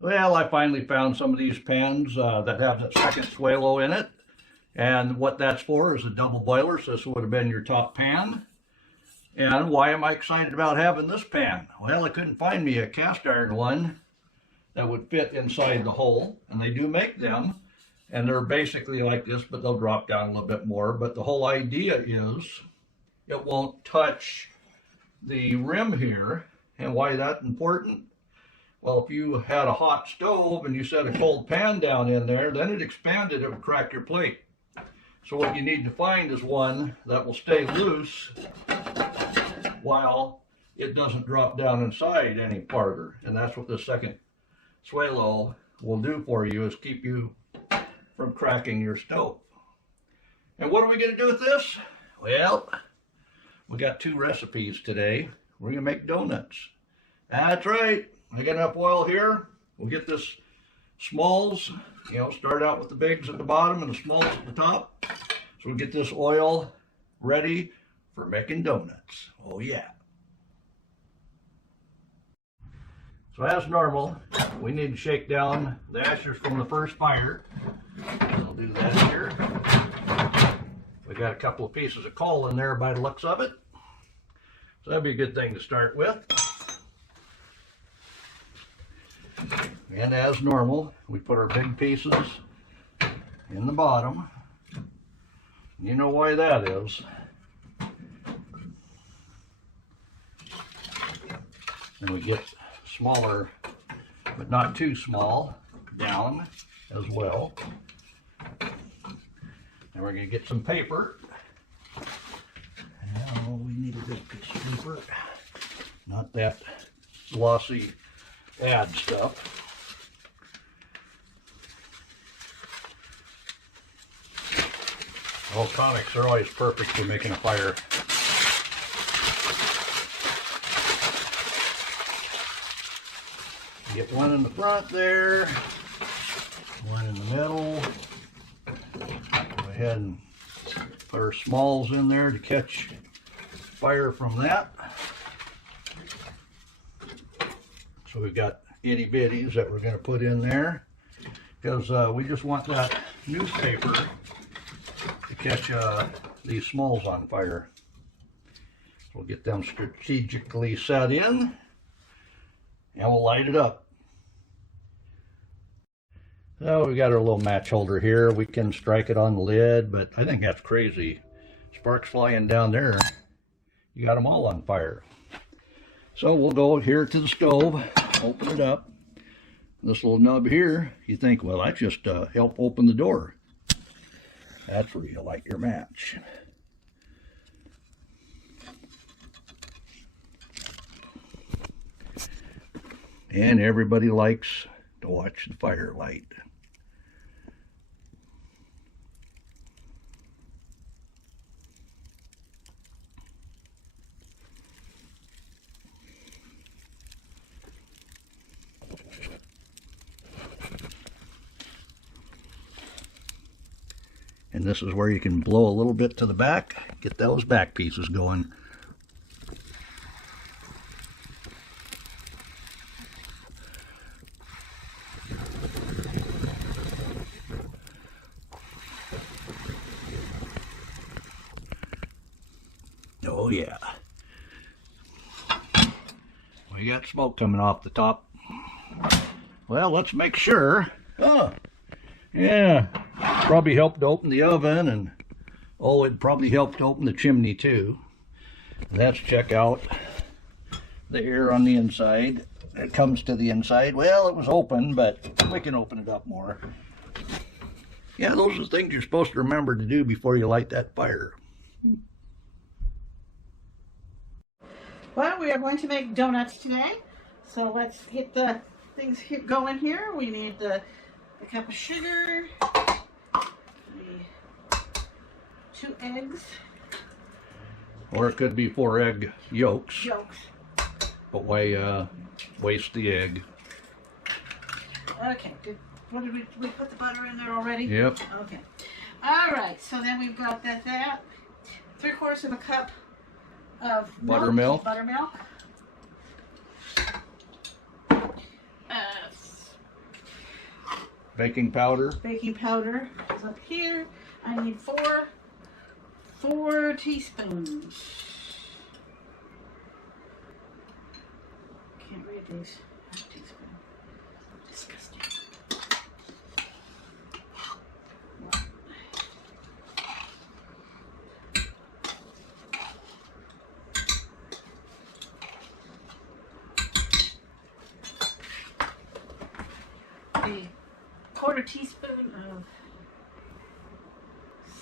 Well, I finally found some of these pans that have that second swalo in it. And what that's for is a double boiler, so this would have been your top pan. And why am I excited about having this pan? Well, I couldn't find me a cast iron one that would fit inside the hole, and they do make them. And they're basically like this, but they'll drop down a little bit more. But the whole idea is it won't touch the rim here. And why that's important? Well, if you had a hot stove and you set a cold pan down in there, then it expanded, it would crack your plate. So what you need to find is one that will stay loose while it doesn't drop down inside any farther. And that's what the second swalo will do for you, is keep you from cracking your stove. And what are we going to do with this? Well, we got two recipes today. We're going to make donuts. That's right. I got enough oil here. We'll get this smalls, start out with the bigs at the bottom and the smalls at the top. So we'll get this oil ready for making donuts. Oh yeah. So as normal, we need to shake down the ashes from the first fire. I'll do that here. We got a couple of pieces of coal in there by the looks of it. So that'd be a good thing to start with. And as normal, we put our big pieces in the bottom. You know why that is. And we get smaller, but not too small, down as well. And we're going to get some paper. Now we need a good piece of paper. Not that glossy ad stuff. Oh, comics are always perfect for making a fire. Get one in the front there, one in the middle. Go ahead and put our smalls in there to catch fire from that. So we've got itty bitties that we're going to put in there, because we just want that newspaper to catch these smalls on fire. So we'll get them strategically set in, and we'll light it up. So we got our little match holder here. We can strike it on the lid, but I think that's crazy. Sparks flying down there, you got them all on fire. So we'll go here to the stove, open it up. This little nub here, you think, well, that just help open the door. That's where you light your match. And everybody likes to watch the fire light. And this is where you can blow a little bit to the back, get those back pieces going. Oh yeah. We got smoke coming off the top. Well, let's make sure. Oh, yeah. Probably helped to open the oven, and oh, it probably helped to open the chimney too. Let's check out the air on the inside. It comes to the inside. Well, it was open, but we can open it up more. Yeah, those are the things you're supposed to remember to do before you light that fire. Well, we are going to make donuts today. So let's get the things going here. We need the cup of sugar, the 2 eggs. Or it could be 4 egg yolks. Yolks. But why waste the egg? Okay, good. What did we put the butter in there already? Yep. Okay. All right, so then we've got that 3/4 of a cup of buttermilk. Buttermilk. Baking powder. Baking powder is up here. I need four teaspoons. Can't read these. Teaspoon. Disgusting. A quarter teaspoon of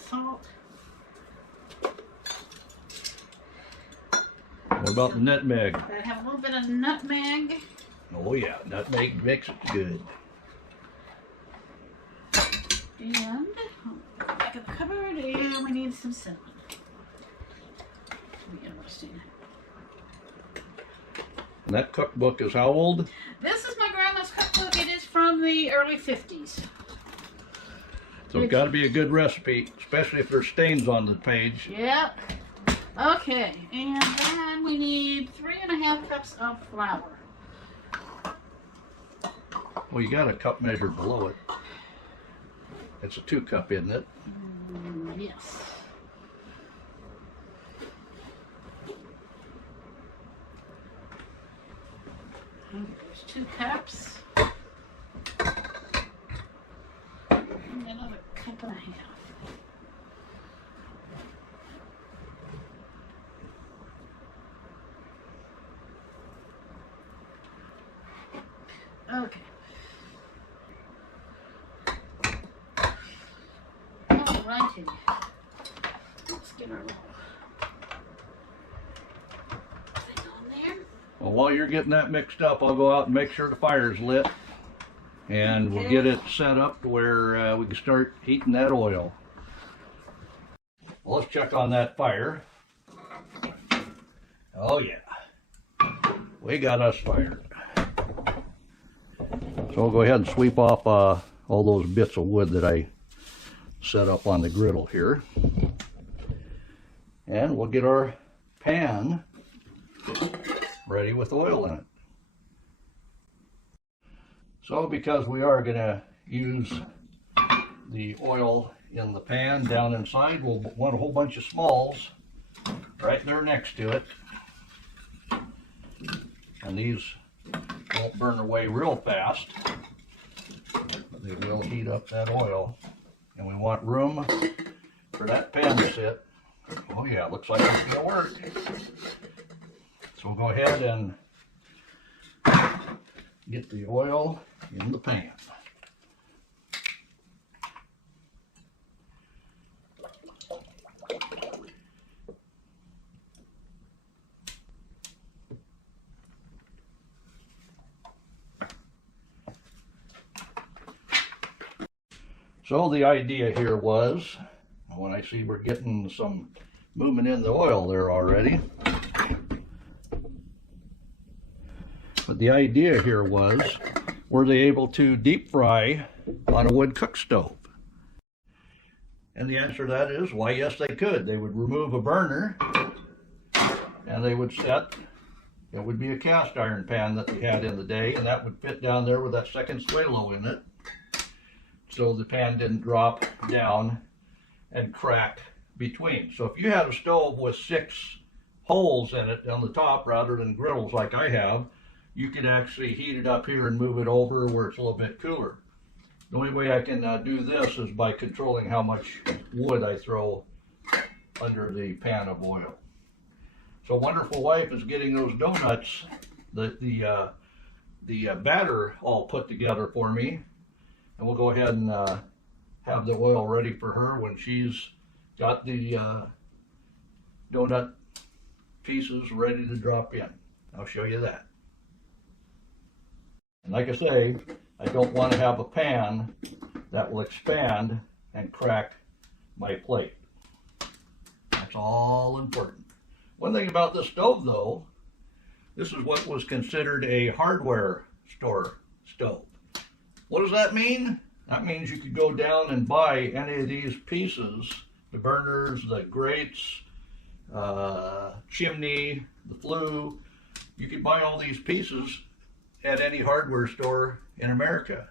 salt. What about the nutmeg? I have a little bit of nutmeg. Oh yeah, nutmeg makes it good. And back of the cupboard, and we need some cinnamon. Interesting. And that cookbook is how old? This is my grandma's cookbook. It is from the early 50s. So it's got to be a good recipe, especially if there's stains on the page. Yep. Okay, and then we need 3.5 cups of flour. Well, you got a cup measure below it. It's a 2 cup, isn't it? Yes. There's 2 cups. And another cup and a half. Okay. Alrighty. Let's get our little thing on there. Well, while you're getting that mixed up, I'll go out and make sure the fire's lit. And we'll get it set up to where we can start heating that oil. Well, let's check on that fire. Oh yeah, we got us fired. So we'll go ahead and sweep off all those bits of wood that I set up on the griddle here. And we'll get our pan ready with oil in it. So because we are going to use the oil in the pan down inside, we'll want a whole bunch of smalls right there next to it. And these won't burn away real fast, but they will heat up that oil. And we want room for that pan to sit. Oh yeah, looks like it's going to work. So we'll go ahead and get the oil in the pan. So the idea here was, when I see we're getting some movement in the oil there already, but the idea here was, were they able to deep fry on a wood cook stove? And the answer to that is, why yes they could. They would remove a burner and they would set, it would be a cast iron pan that they had in the day, and that would fit down there with that second swallow in it, so the pan didn't drop down and crack between. So if you had a stove with 6 holes in it on the top rather than griddles like I have, you could actually heat it up here and move it over where it's a little bit cooler. The only way I can do this is by controlling how much wood I throw under the pan of oil. So Wonderful Wife is getting those donuts, the batter all put together for me. And we'll go ahead and have the oil ready for her when she's got the donut pieces ready to drop in. I'll show you that. And like I say, I don't want to have a pan that will expand and crack my plate. That's all important. One thing about this stove though, this is what was considered a hardware store stove. What does that mean? That means you could go down and buy any of these pieces, the burners, the grates, chimney, the flue. You could buy all these pieces at any hardware store in America.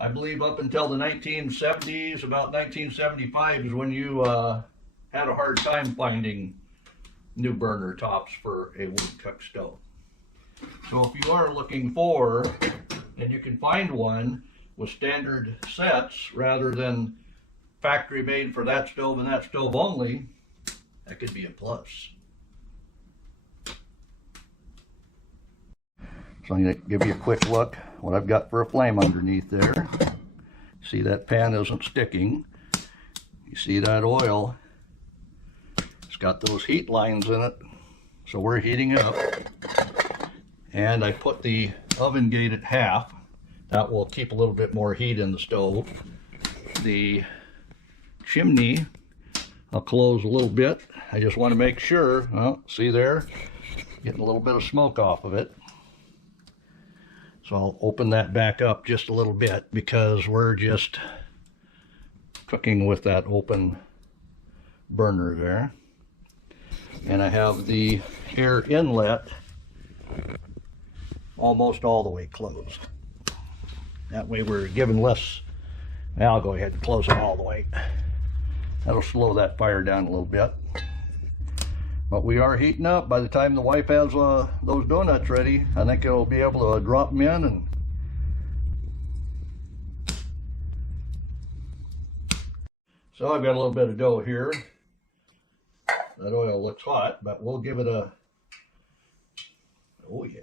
I believe up until the 1970s, about 1975 is when you had a hard time finding new burner tops for a wood cook stove. So if you are looking for, and you can find one with standard sets rather than factory made for that stove and that stove only, that could be a plus. So I'm going to give you a quick look what I've got for a flame underneath there. See, that pan isn't sticking. You see that oil? It's got those heat lines in it. So we're heating up. And I put the oven gate at half. That will keep a little bit more heat in the stove. The chimney, I'll close a little bit. I just want to make sure, well, see there? Getting a little bit of smoke off of it. So I'll open that back up just a little bit because we're just cooking with that open burner there. And I have the air inlet almost all the way closed. That way we're giving less. Now I'll go ahead and close it all the way. That'll slow that fire down a little bit. But we are heating up. By the time the wife has those donuts ready, I think it'll be able to drop them in. And so I've got a little bit of dough here. That oil looks hot, but we'll give it a, oh yeah.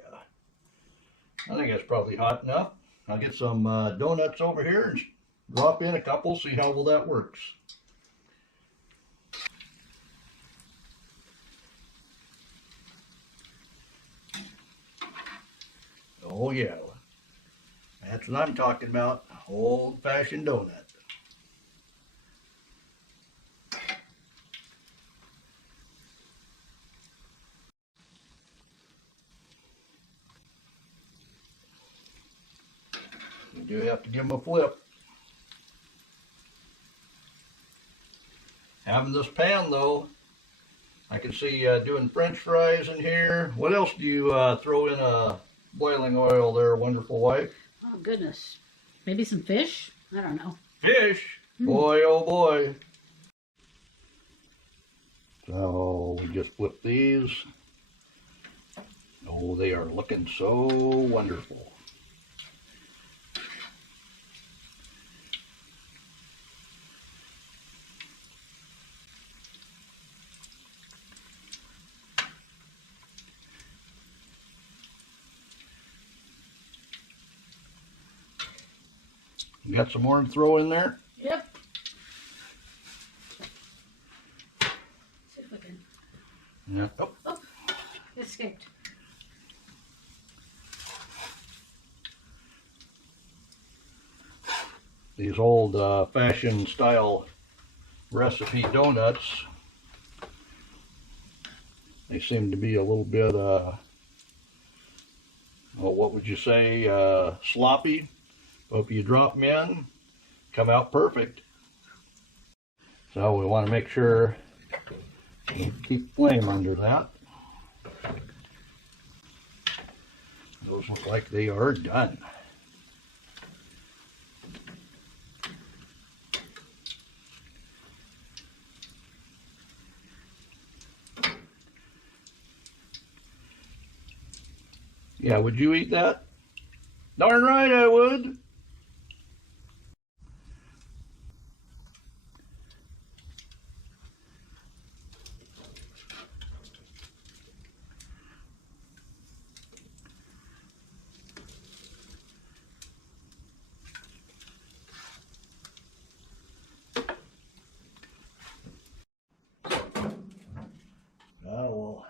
I think that's probably hot enough. I'll get some donuts over here and drop in a couple, see how well that works. Oh yeah, that's what I'm talking about, old-fashioned donut. You do have to give them a flip. Having this pan though, I can see doing French fries in here. What else do you throw in a boiling oil there, wonderful wife? Oh goodness, maybe some fish? I don't know. Fish? Boy, oh boy. So we just flip these. Oh, they are looking so wonderful. You got some more to throw in there? Yep. See if I can. Yeah. Oh. Oh, it escaped. These old fashioned style recipe donuts, they seem to be a little bit, well, what would you say, sloppy. But if you drop them in, come out perfect. So we want to make sure we keep flame under that. Those look like they are done. Yeah, would you eat that? Darn right I would. We'll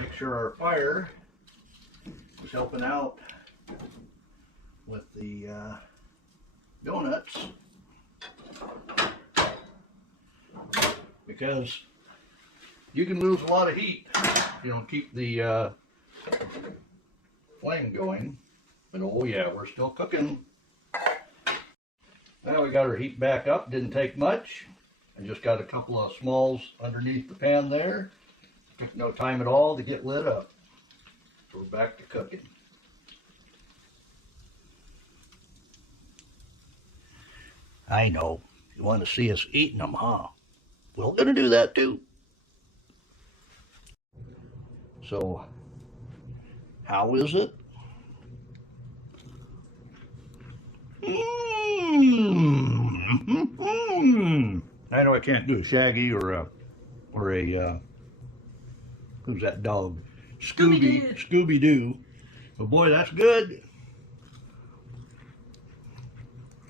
make sure our fire is helping out with the donuts, because you can lose a lot of heat if you don't keep the flame going. But oh yeah, we're still cooking. Now we got our heat back up. Didn't take much. I just got a couple of smalls underneath the pan there. Took no time at all to get lit up. So we're back to cooking. I know. You want to see us eating them, huh? We're gonna do that too. So, how is it? I know I can't do a Shaggy or a who's that dog? Scooby Doo. But boy, that's good.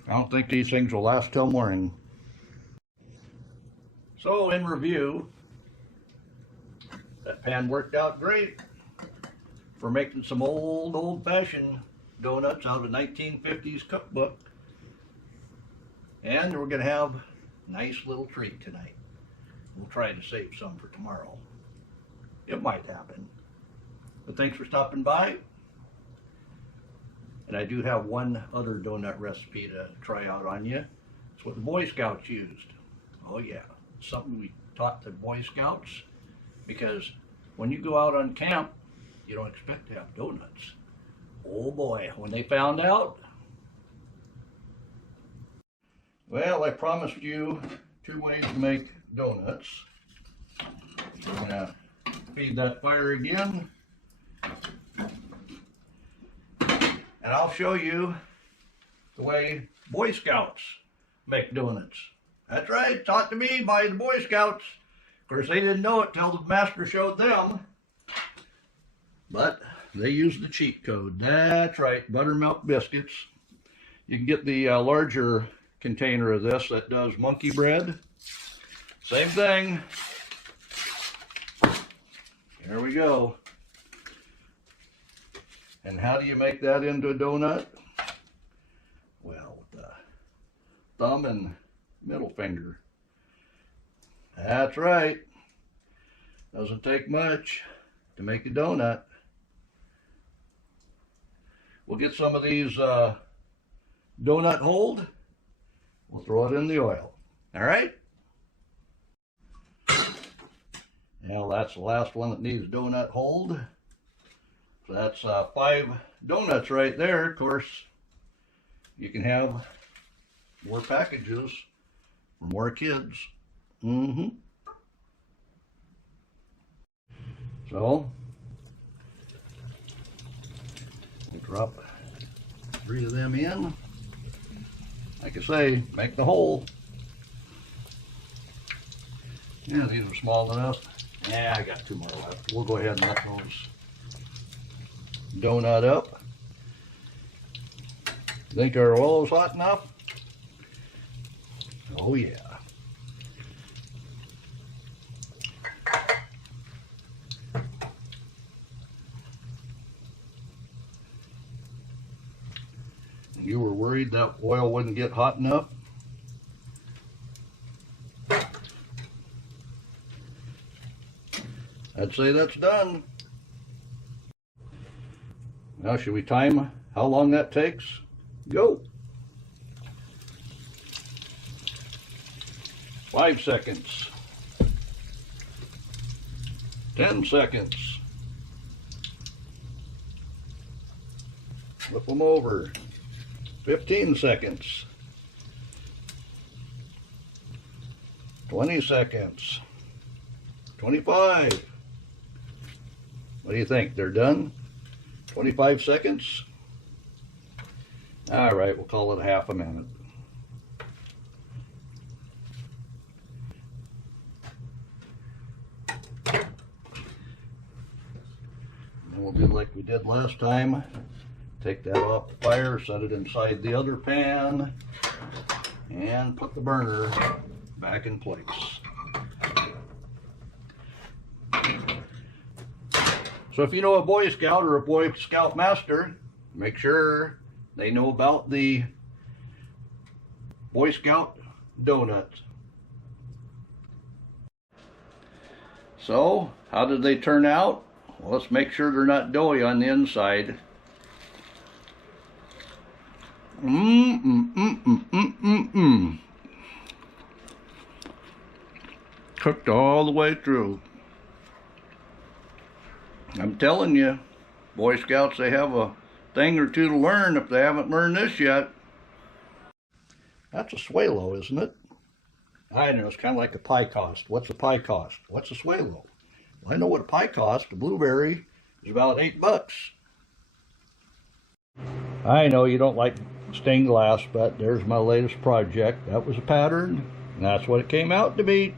I don't think these things will last till morning. So in review, that pan worked out great for making some old-fashioned donuts out of 1950s cookbook. And we're going to have a nice little treat tonight. We'll try to save some for tomorrow. It might happen. But thanks for stopping by. And I do have one other donut recipe to try out on you. It's what the Boy Scouts used. Oh yeah, it's something we taught the Boy Scouts, because when you go out on camp, you don't expect to have donuts. Oh boy, when they found out. Well, I promised you 2 ways to make donuts. I'm gonna feed that fire again. And I'll show you the way Boy Scouts make donuts. That's right, taught to me by the Boy Scouts. Of course, they didn't know it till the master showed them. But they used the cheat code. That's right, buttermilk biscuits. You can get the larger container of this that does monkey bread. Same thing. Here we go. And how do you make that into a donut? Well, with the thumb and middle finger. That's right. Doesn't take much to make a donut. We'll get some of these donut hold. We'll throw it in the oil. All right? Now that's the last one that needs donut hold. So that's 5 donuts right there. Of course, you can have more packages for more kids. So, we'll drop 3 of them in. Like I say, make the hole. Yeah, these are small enough. Yeah, I got 2 more left. We'll go ahead and let those donut up. Think our oil is hot enough? Oh yeah. You were worried that oil wouldn't get hot enough? I'd say that's done. Now, should we time how long that takes? Go. 5 seconds. 10 seconds. Flip them over. 15 seconds. 20 seconds. 25. What do you think? They're done? 25 seconds? All right, we'll call it half a minute. And then we'll do like we did last time. Take that off the fire, set it inside the other pan, and put the burner back in place. So if you know a Boy Scout or a Boy Scout master, make sure they know about the Boy Scout donuts. So, how did they turn out? Well, let's make sure they're not doughy on the inside. Cooked all the way through. I'm telling you, Boy Scouts, they have a thing or two to learn if they haven't learned this yet. That's a swalo, isn't it? I know, it's kind of like a pie cost. What's a pie cost? What's a swalo? Well, I know what a pie cost. A blueberry is about $8. I know you don't like stained glass, but there's my latest project. That was a pattern, and that's what it came out to be.